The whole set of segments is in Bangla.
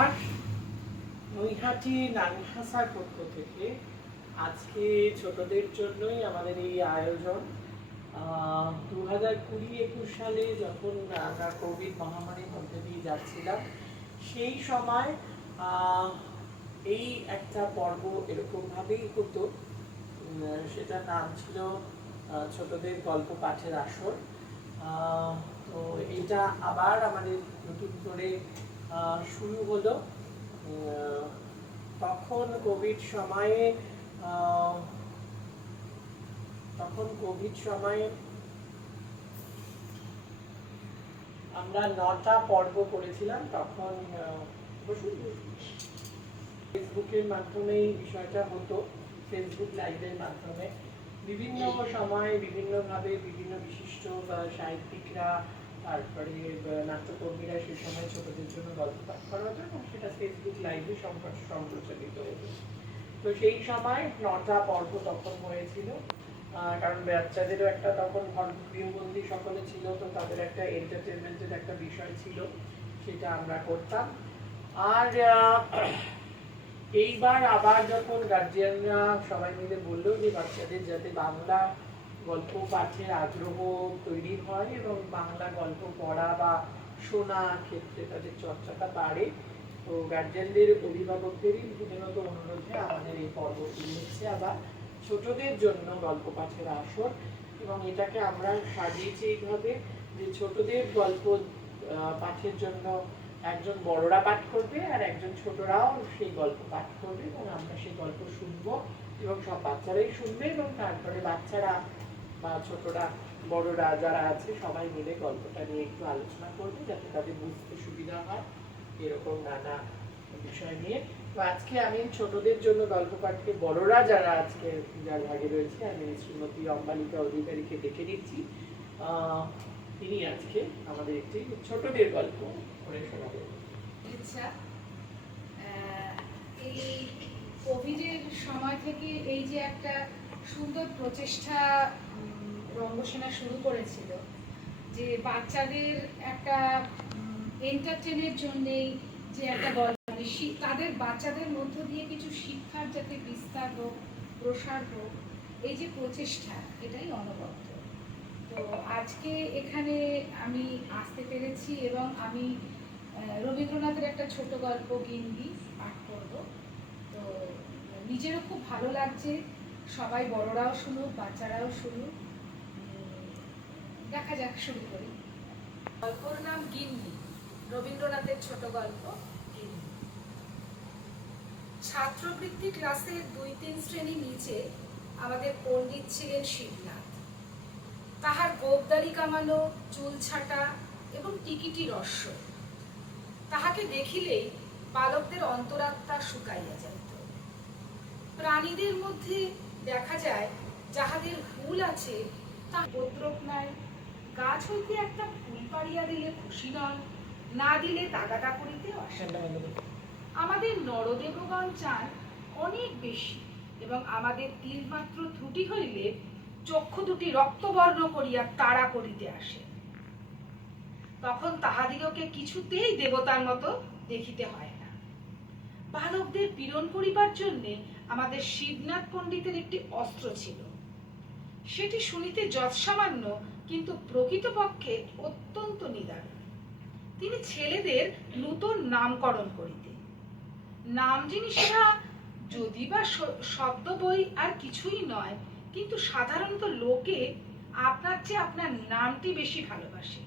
আর নৈহাটি নানহাসার পক্ষ থেকে আজকে ছোটদের জন্যই আমাদের এই আয়োজন। 2020-21 সালে যখন আমরা কোভিড মহামারীর মধ্যে দিয়ে যাচ্ছিলাম, সেই সময় এই একটা পর্ব এরকমভাবেই হতো। সেটার নাম ছিল ছোটদের গল্প পাঠের আসর। তো এটা আবার আমাদের নতুন করে শুরু হলো। তখন কোভিড সময়ে আমরা 9টা পর্ব করেছিলাম। তখন ফেসবুকের মাধ্যমে এই বিষয়টা হতো, ফেসবুক লাইভের মাধ্যমে বিভিন্ন সময় বিভিন্নভাবে বিভিন্ন বিশিষ্ট সাহিত্যিকরা, তারপরে নাট্যকর্মীরা সে সময় ছোটদের জন্য গল্প পাঠ করা হতো এবং সেটা ফেসবুক লাইভে সম্প্রচারিত হতো। তো সেই সময় 9টা পর্ব তখন হয়েছিল, কারণ বাচ্চাদেরও একটা তখন গৃহবন্দী সকলে ছিল, তো তাদের একটা এন্টারটেনমেন্টের একটা বিষয় ছিল, সেটা আমরা করতাম। আর এইবার আবার যখন গার্জিয়ানরা সবাই মিলে বললো যে বাচ্চাদের যাতে বাংলা গল্প পাঠের আগ্রহ তৈরি হয় এবং বাংলা গল্প পড়া বা শোনা ক্ষেত্রে তাদের চর্চাটা বাড়ে, তো গার্জিয়ানদের অভিভাবকদেরই প্রধানত অনুরোধে আমাদের এই পর্ব শুরু হচ্ছে আবার ছোটদের জন্য গল্প পাঠের আসর। এবং এটাকে আমরা সাজিয়েছি এইভাবে যে ছোটদের গল্প পাঠের জন্য একজন বড়রা পাঠ করবে আর একজন ছোটরাও সেই গল্প পাঠ করবে এবং আমরা সেই গল্প শুনবো এবং সব বাচ্চারাই শুনবে এবং তারপরে বাচ্চারা বা ছোটরা বড়রা যারা আছে সবাই মিলে গল্পটা নিয়ে একটু আলোচনা করবে যাতে তাদের বুঝতে সুবিধা হয়, এরকম নানা বিষয় নিয়ে। তো আজকে আমি ছোটদের জন্য গল্প পাঠকে বড়রা যারা আজকে যার ভাগে রয়েছে, আমি শ্রীমতী অম্বালিকা অধিকারীকে ডেকে দিচ্ছি। তিনি আজকে আমাদের একটি ছোটদের গল্প পড়ে শোনাবেন। এই কোভিডের সময় থেকে এই যে একটা সুন্দর প্রচেষ্টা রঙ্গসেনা শুরু করেছিল যে বাচ্চাদের একটা এন্টারটেনের জন্যেই যে একটা গল্প, তাদের বাচ্চাদের মধ্য দিয়ে কিছু শিক্ষার যাতে বিস্তার হোক, প্রসার হোক, এই যে প্রচেষ্টা, এটাই অনবদ্য। তো আজকে এখানে আমি আসতে পেরেছি এবং আমি রবীন্দ্রনাথের একটা ছোট গল্প গিন্নি পাঠ করব। তো নিজেরও খুব ভালো লাগছে, সবাই বড়রাও শুনুক, বাচ্চারাও শুনুক। দেখা যাক, শুরু করি। গল্পর নাম গিন্নি, রবীন্দ্রনাথের ছোট গল্প গিন্নি। ছাত্রবৃত্তি ক্লাসের 2-3 শ্রেণী নিচে আমাদের পণ্ডিত ছিলেন শিবনাথ। তাহার গোপদারি কামানো, চুল ছাটা এবং টিকিটি রস্য, তাহাকে দেখিলেই বালকদের অন্তরাত্মা শুকাইয়া যাইত। প্রাণীদের মধ্যে দেখা যায় যাহাদের হুল আছে তা উপদ্রব নাই। গাছ হইতে একটা ফুল পাড়িয়া দিলে খুশি নন, না দিলে তাগাদা করিতে অসাধ্য। আমাদের নরদেবগণ চান অনেক বেশি এবং আমাদের তিলমাত্র ত্রুটি হইলে চক্ষু দুটি রক্তবর্ণ করিয়া তাড়া করিতে আসে। তখন তাহাদিগকে কিছুতেই দেবতার মতো দেখিতে হয় না। বালকদের পীড়ন করিবার জন্যে আমাদের শিবনাথ পণ্ডিতের একটি অস্ত্র ছিল। সেটি শুনিতে যৎসামান্য, কিন্তু প্রকৃতপক্ষে অত্যন্ত নিদারুণ। তিনি ছেলেদের নূতন নামকরণ করিতেন। নাম জিনিসটা যদি বা শব্দ বই আর কিছুই নয়, কিন্তু সাধারণত লোকে আপনার চেয়ে আপনার নামটি বেশি ভালোবাসে।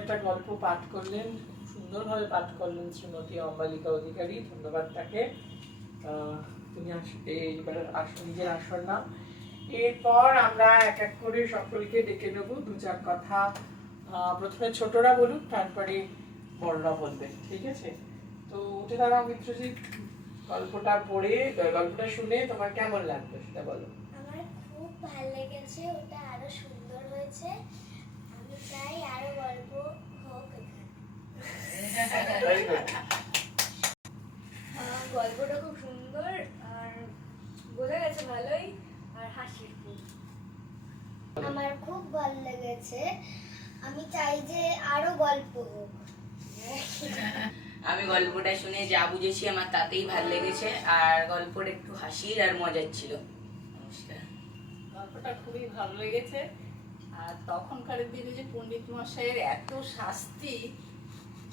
একটা গল্প পাঠ করলেন, সুন্দরভাবে পাঠ করলেন শ্রীমতী অম্বালিকা অধিকারী, ধন্যবাদ তাকে। তুমি এইবার নিজের আসর নাম। এরপর আমরা এক এক করে সকলকে ডেকে নেবো, 2-4 কথা। প্রথমে ছোটরা বলুক, তারপরে বড়রা বলবে, ঠিক আছে? তো উঠে দাঁড়াও মিত্রজিৎ, গল্পটা পড়ে গল্পটা শুনে তোমার কেমন লাগবে সেটা বলো। আমার খুব ভালো লেগেছে, ওটা আরো সুন্দর হয়েছে। আমি চাই আরো গল্প হোক এখানে। গল্পটা খুব সুন্দর আর বোঝা গেছে ভালোই, আর হাসির খুব। আমার খুব ভালো লেগেছে, আমি চাই যে আরো গল্প হোক। আমি গল্পটা শুনে যা বুঝেছি আমার তাতেই ভালো লেগেছে, আর গল্পটা একটু হাসির আর মজার ছিল। নমস্কার। গল্পটা খুবই ভালো লেগেছে। আর তখনকার দিনে যে পণ্ডিত মশাইয়ের এত শাস্তি,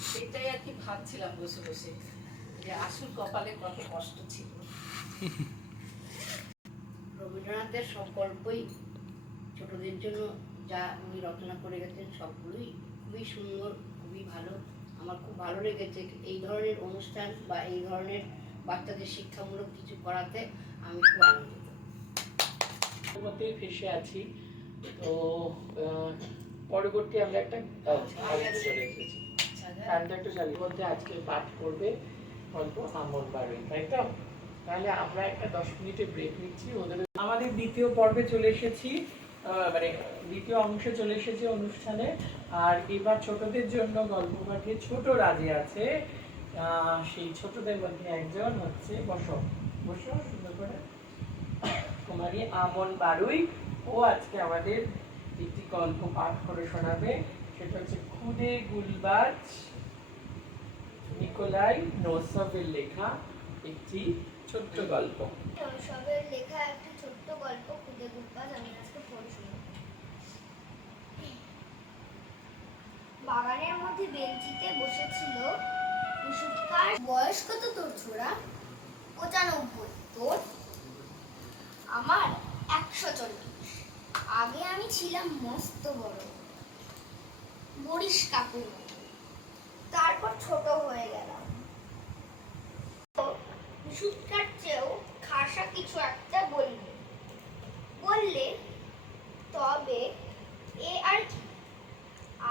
সেটাই আর কি ভাবছিলাম বসে বসে, যে আসল কপালে কত কষ্ট ছিল। রবীন্দ্রনাথের সব গল্পই ছোটদের জন্য যা উনি রচনা করে গেছেন সবগুলোই খুবই সুন্দর, খুবই ভালো। আমার খুব ভালো লেগেছে এই ধরনের অনুষ্ঠান বা এই ধরনের বাচ্চাদের শিক্ষামূলক কিছু করাতে আমি খুব আনন্দিত। মধ্যেই ফেসে আছি। তো পরবর্তী আমরা একটা চলে এসেছি ঠান্ডা একটু চালির মধ্যে আজকে পাঠ করবে গল্প আমন বাড়ি, তাই তো? তাহলে আমরা একটা 10 মিনিটের ব্রেক নিচ্ছি। ওদের আমাদের দ্বিতীয় পর্বে চলে এসেছি, মানে দ্বিতীয় অংশে চলে এসেছে অনুষ্ঠানে। আর এবার ছোটদের জন্য গল্প পাঠে ছোট রাজি আছে। সেই ছোটদের মধ্যে একজন হচ্ছে বসো বসো সুন্দর করে কুমারী আমন বারুই। ও আজকে আমাদের একটি গল্প পাঠ করে শোনাবে। সেটা হচ্ছে খুদে গুলবাজ নিকোলাই নোসভের লেখা একটি ছোট্ট গল্প। সবের লেখা একটি ছোট্ট গল্প খুদে গুলবাজ আমি আজকে পড়ে শোনাবো। বাগানের মধ্যে বেঞ্চিতে বসেছিল কুসুমকার। বয়স কত তোর ছোড়া? 95। তোর? আমার 140। আগে আমি ছিলাম মস্ত বড়, বরিশ কাকুর মতো। তারপর ছোট হয়ে গেলাম। কুসুমকার চেয়েও খাসা কিছু একটা বললে তবে এ আর কি।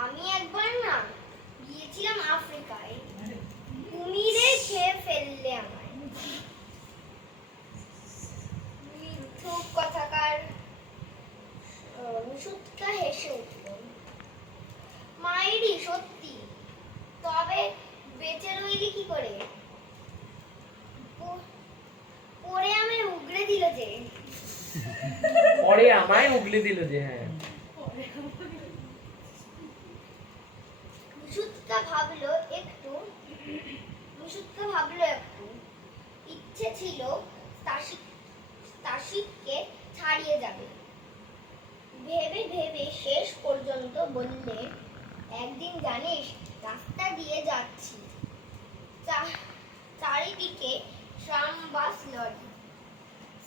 আমি একবার না গিয়েছিলাম আফ্রিকায়, কুমিরে খেয়ে ফেললে আমায়। মিথ্যুক কথাকার। মিশুৎকা হেসে উঠল। মায়েরই সত্যি? তবে বেঁচে রইলি কি করে? পরে আমায় উগড়ে দিল যে। পরে আমায় উগলে দিল যে। হ্যাঁ, মিশুৎকা ভাবলো একটু। ইচ্ছে ছিল তাসিককে ছাড়িয়ে যাবে। ভেবে ভেবে শেষ পর্যন্ত বললে, একদিন জানিস রাস্তা দিয়ে যাচ্ছি, চারিদিকে ট্রাম বাস লরি।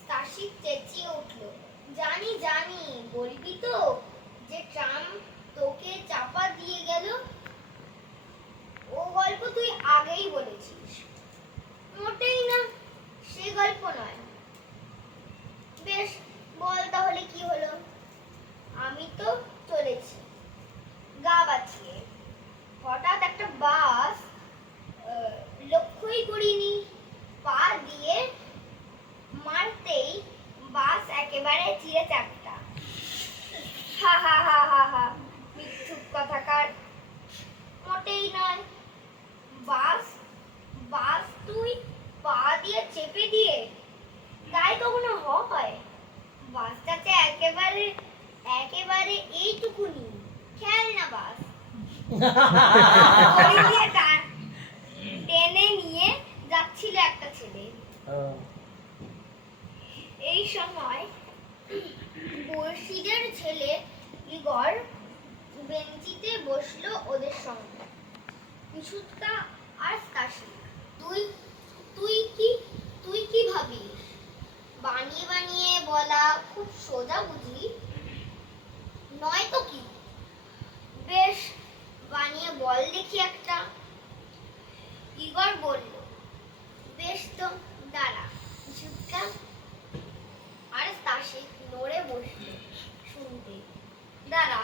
তাসিক চেঁচিয়ে উঠল, জানি জানি, বলবি তো যে ট্রাম তোকে চাপা দিয়ে গেল? ও গল্প তুই আগেই বলেছিস। মোটেই না, সে গল্প নয়। বেশ, বল তাহলে কি হলো? আমি তো চলেছি গা বাঁচিয়ে। হঠাৎ একটা বাস, লক্ষ্যই করিনি, পা দিয়ে মারতেই বাস একেবারে চিড়ে চ্যাপ্টা। হা হা হা হা হা, মিথ্যুক কথাকার। মোটেই নয়। বাস তুই পা দিয়ে চেপে দিয়ে তাই কখনো হয়? বাসটাতে একেবারে এইটুকুনি খেলনা বাস টেনে নিয়ে যাচ্ছিল একটা ছেলে। এই সময় বর্ষিদের ছেলে ইগর বেঞ্চিতে বসলো ওদের সঙ্গে। মিশুৎকা আর তাসিক। তুই কি ভাবিস? বানিয়ে বানিয়ে বলা খুব সোজা বুঝি? নয় তো কি? বেশ, বানিয়ে বল দেখি একটা। ইগর বলল, বেশ তো দাঁড়া। মিশুৎকা আর তাসিক নড়ে বসলো শুনতে। দাঁড়া।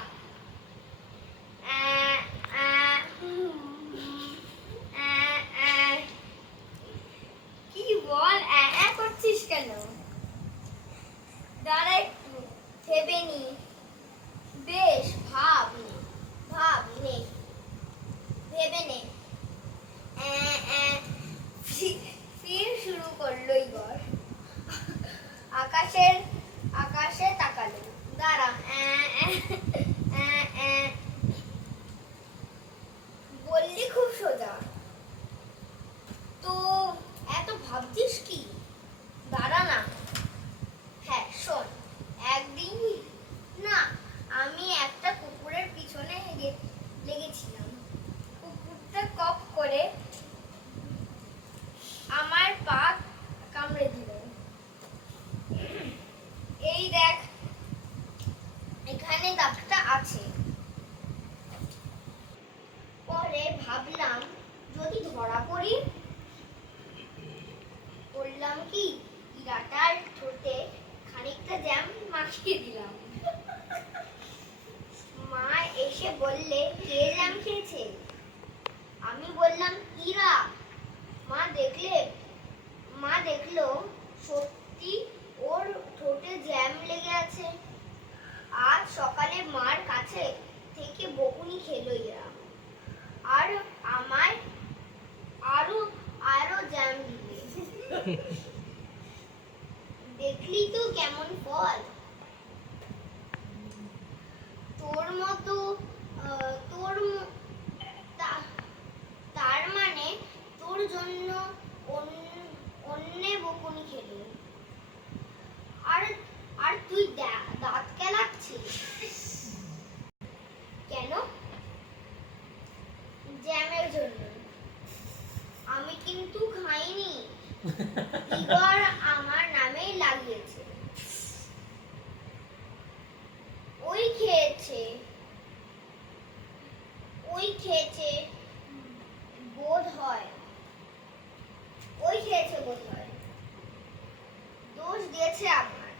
পড়া করি। বললাম কি ইরাটার ঠোঁটে খানিকটা জ্যাম মাখিয়ে দিলাম। মা এসে বললে কে জ্যাম খেয়েছে? আমি বললাম ইরা। মা দেখলো সত্যি ওর ঠোঁটে জ্যাম লেগে আছে। আজ সকালে মার কাছে থেকে বকুনি খেলো ইরা, আর আমায় আরো আরো জ্যাম দিবে। দেখলি তো কেমন ফল। তোর মতো তার মানে তোর জন্য অন্যে বকুনি খেলো, আর আর তুই দাঁত কেলাচ্ছিস কেন? জ্যামের জন্য। আমি কিন্তু খাইনি, ইগর আমার নামেই লাগিয়েছে। ওই খেয়েছে বোধ হয়। দোষ দিয়েছে আমার।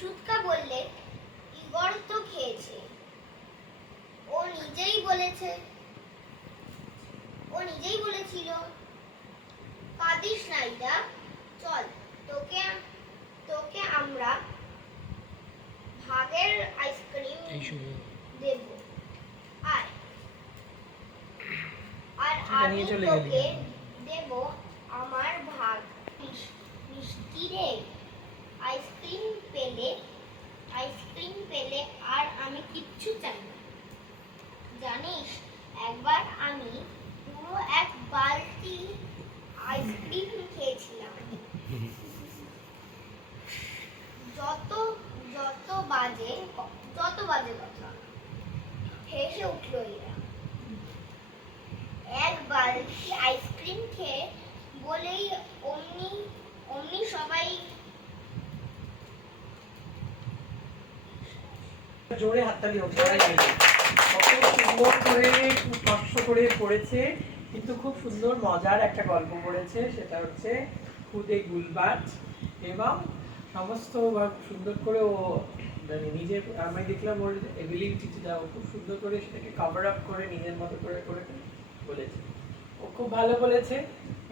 সুৎকা বললে ইগর তো খেয়েছে, ও নিজেই বলেছিল। কাঁদিস না ইরা, চল তোকে আমরা ভাগের আইসক্রিম দেব, আর আমি তোকে দেব আমার ভাগ। মিষ্টি রে, আইসক্রিম পেলে আর আমি কিচ্ছু চাই না। জানিস একবার আমি পুরো এক বালতি আইসক্রিম খেয়েছিলাম। যত বাজে কথা। হেসে উঠলো এরা। এক বালতি আইসক্রিম খেয়ে বলেই অমনি সবাই জোরে হাততালি হোক সবাই মিলে। কত সুন্দর করে খুব কষ্ট করে পড়েছে, কিন্তু খুব সুন্দর মজার একটা গল্প পড়েছে। সেটা হচ্ছে খুদে গুলবাজ, এবং সমস্ত সুন্দর করে ও মানে নিজের, আমি দেখলাম ওর এবিলিটিটা ও খুব সুন্দর করে সেটাকে কভার আপ করে নিজের মতো করে করে বলেছে। ও খুব ভালো বলেছে।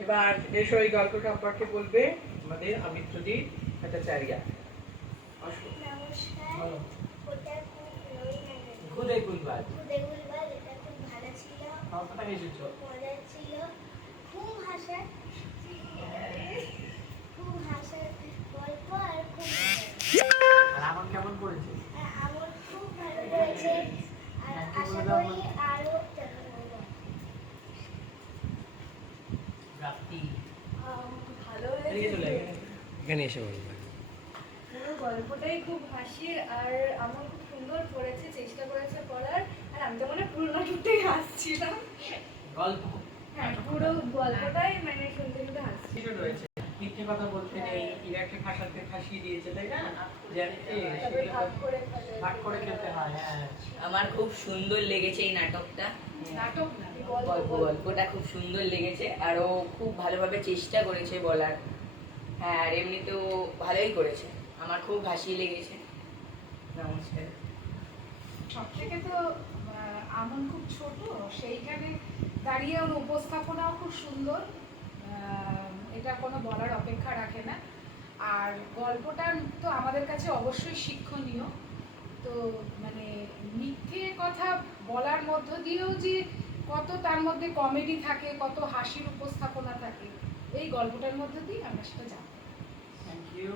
এবার এসো এই গল্প সম্পর্কে বলবে আমাদের অমিত্রজি ভট্টাচার্য। নমস্কার। বলো। ওটা খুদে গুলবাজ। এটা খুব ভালো ছিল, কোথায় এসেছো? মজার ছিল, খুব হাসার গল্প, আর খুব আর আমার কেমন পড়েছে? আমার খুব ভালো লেগেছে, আর আশা করি আরো প্রাপ্তি ভালো এদিকে চলে হয়েছে। আয়। এখানে এসে বলবে। পুরো গল্পটাই খুব হাসির, আর আমার খুব সুন্দর পড়েছে, চেষ্টা করেছে পড়ার, আর আমি তো মনে পুরো নাটকটাই হাসছিলাম। গল্প হ্যাঁ, পুরো গল্পটাই মানে শুনতে শুনতে হাসছি। কিছু রয়েছে, মিথ্যে কথা বলতে নেই, ইরাকে ফাঁসিয়ে দিয়েছে, তাই না? তবে ভাগ করে ফেলে। ভাগ করে খেতে হয়। হ্যাঁ, আমার খুব সুন্দর লেগেছে এই নাটকটা। নাটক না, গল্প। গল্পটা খুব সুন্দর লেগেছে, আর ও খুব ভালোভাবে চেষ্টা করেছে বলার। হ্যাঁ, আর এমনিতেও ভালোই করেছে, আমার খুব হাসি লেগেছে। নমস্কার। সব থেকে তো আমন খুব ছোট, সেইখানে দাঁড়িয়ে ওর উপস্থাপনাও খুব সুন্দর। এটা কোনো বলার অপেক্ষা রাখে না। আর গল্পটা তো আমাদের কাছে অবশ্যই শিক্ষণীয়। তো মানে মিথ্যে কথা বলার মধ্য দিয়েও যে কত তার মধ্যে কমেডি থাকে, কত হাসির উপস্থাপনা থাকে, এই গল্পটার মধ্যে দিয়ে আমরা সেটা জানি। Thank you.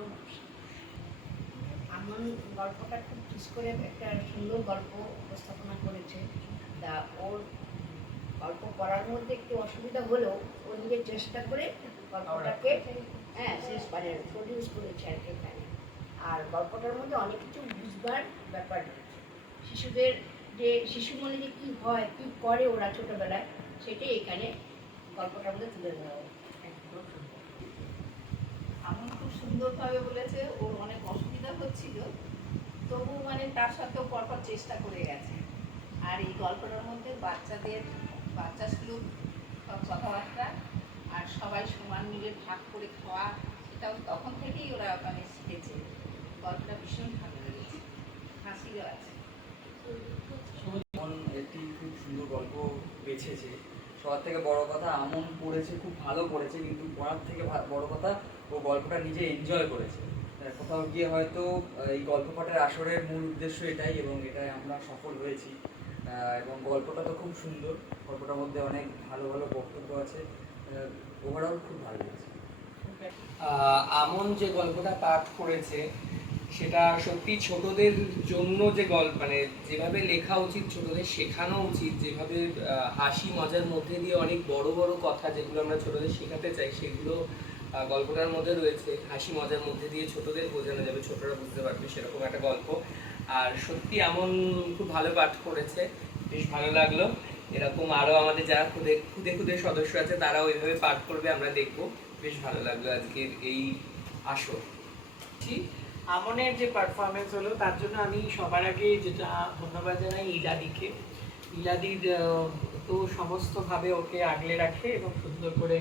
আমার গল্পটা খুব ঠিক করে একটা সুন্দর গল্প উপস্থাপনা করেছে। তা ওর গল্প করার মধ্যে একটু অসুবিধা হলেও ও নিজের চেষ্টা করে গল্পটাকে শেষ মানে প্রডিউস করেছে আর কি এখানে। আর গল্পটার মধ্যে অনেক কিছু বুঝবার ব্যাপার রয়েছে। শিশুদের যে শিশু মনে যে কী হয়, কী করে ওরা ছোটোবেলায়, সেটাই এখানে গল্পটার মধ্যে তুলে ধরা হয়। আমার খুব সুন্দরভাবে বলেছে। ওর অনেক অসুবিধা হচ্ছিল, তবু মানে তার সাথেও পরপর চেষ্টা করে গেছে। আর এই গল্পটার মধ্যে বাচ্চা সুলভ সব কথাবার্তা ভাগ করে খাওয়া, সেটাও তখন থেকেই ওরা মানে শিখেছে। গল্পটা ভীষণ ভালো লেগেছে, হাসিও আছে। আমন একটি খুব সুন্দর গল্প বেছেছে। সবার থেকে বড় কথা, আমন পড়েছে, খুব ভালো পড়েছে, কিন্তু পড়ার থেকে বড় কথা ও গল্পটা নিজে এনজয় করেছে। কোথাও গিয়ে হয়তো এই গল্প পাঠের আসরের মূল উদ্দেশ্য এটাই, এবং এটাই আমরা সফল হয়েছি। এবং গল্পটা তো খুব সুন্দর, গল্পটার মধ্যে অনেক ভালো ভালো বক্তব্য আছে। ওভারঅল খুব ভালো লেগেছে। আমন যে গল্পটা পাঠ করেছে সেটা সত্যি ছোটদের জন্য যে গল্প, মানে যেভাবে লেখা উচিত, ছোটদের শেখানো উচিত, যেভাবে হাসি মজার মধ্যে দিয়ে অনেক বড় বড় কথা যেগুলো আমরা ছোটদের শেখাতে চাই সেগুলো গল্পটার মধ্যে রয়েছে। হাসি মজার মধ্যে দিয়ে ছোটদের বোঝানো যাবে, ছোটরা বুঝতে পারবে, সেরকম একটা গল্প। আর সত্যি আমন খুব ভালো পাঠ করেছে, বেশ ভালো লাগলো। এরকম আরও আমাদের যারা খুদে খুদে খুদে সদস্য আছে তারাও ওইভাবে পাঠ করবে, আমরা দেখবো। বেশ ভালো লাগলো আজকের এই আসর। আমনের যে পারফরমেন্স হলো তার জন্য আমি সবার আগে যেটা ধন্যবাদ জানাই ইলাদিকে। ইলাদির তো সমস্তভাবে ওকে আগলে রাখে এবং সুন্দর করে,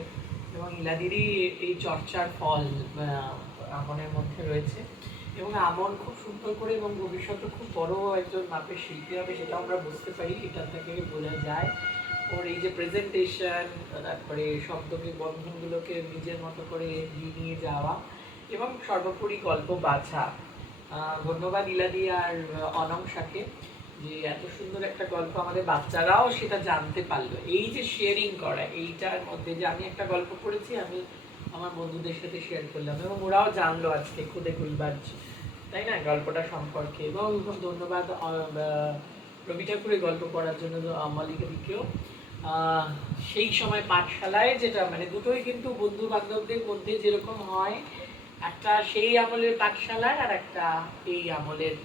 এবং ইলাদিরই এই চর্চার ফল আমনের মধ্যে রয়েছে। এবং আমন খুব সুন্দর করে এবং ভবিষ্যতে খুব বড় একজন মাপের শিল্পী হবে সেটা আমরা বুঝতে পারি, এটা থেকে বোঝা যায়। ওর এই যে প্রেজেন্টেশন, তারপরে শব্দকে বন্ধনগুলোকে নিজের মতো করে নিয়ে যাওয়া, এবং সর্বোপরি গল্প বাছা। ধন্যবাদ ইলাদি আর অনংশাকে যে এত সুন্দর একটা গল্প আমাদের বাচ্চারাও সেটা জানতে পারলো। এই যে শেয়ারিং করা, এইটার মধ্যে যে আমি একটা গল্প পড়েছি, আমি আমার বন্ধুদের সাথে শেয়ার করলাম এবং ওরাও জানলো আজকে খুদে গুলবাজ, তাই না, গল্পটা সম্পর্কে। এবং ধন্যবাদ রবি ঠাকুরের গল্প পড়ার জন্য মল্লিকাদিকেও। সেই সময় পাঠশালায় যেটা মানে দুটোই কিন্তু বন্ধু বান্ধবদের মধ্যে যেরকম হয়, একটা সেই আমলের পাঠশালায় আর একটা এই আমলের,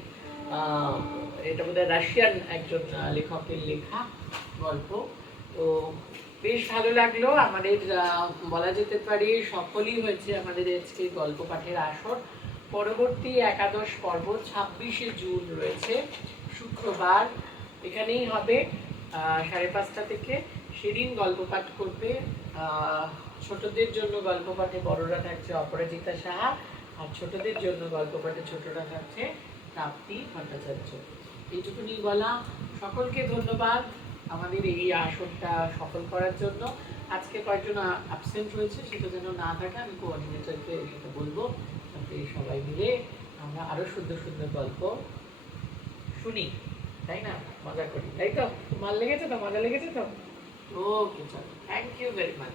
এটা বোধহয় রাশিয়ান একজন লেখকের লেখা গল্প। তো বেশ ভালো লাগলো। আমাদের বলা যেতে পারে সফলই হয়েছে আমাদের আজকে গল্প পাঠের আসর। পরবর্তী একাদশ পর্ব 26শে জুন রয়েছে, শুক্রবার, এখানেই হবে 5:30 থেকে। সেদিন গল্প পাঠ করবে ছোটদের জন্য গল্প পাঠে বড়রা থাকছে অপরাজিতা সাহা, আর ছোটদের জন্য গল্প পাঠে ছোটরা থাকছে প্রাপ্তি ভট্টাচার্য। এইটুকুনি বলা। সকলকে ধন্যবাদ আমাদের এই আসরটা সফল করার জন্য। আজকে কয়েকজন অ্যাবসেন্ট রয়েছে, সেটা যেন না থাকে, আমি কোঅর্ডিনেটরকে এটা বলবো, যাতে সবাই মিলে আমরা আরো সুন্দর সুন্দর গল্প শুনি, তাই না, মজা করি, তাই তো? তোমার লেগেছে তো, মজা লেগেছে তো? ওকে, চলো, থ্যাংক ইউ ভেরি মাচ।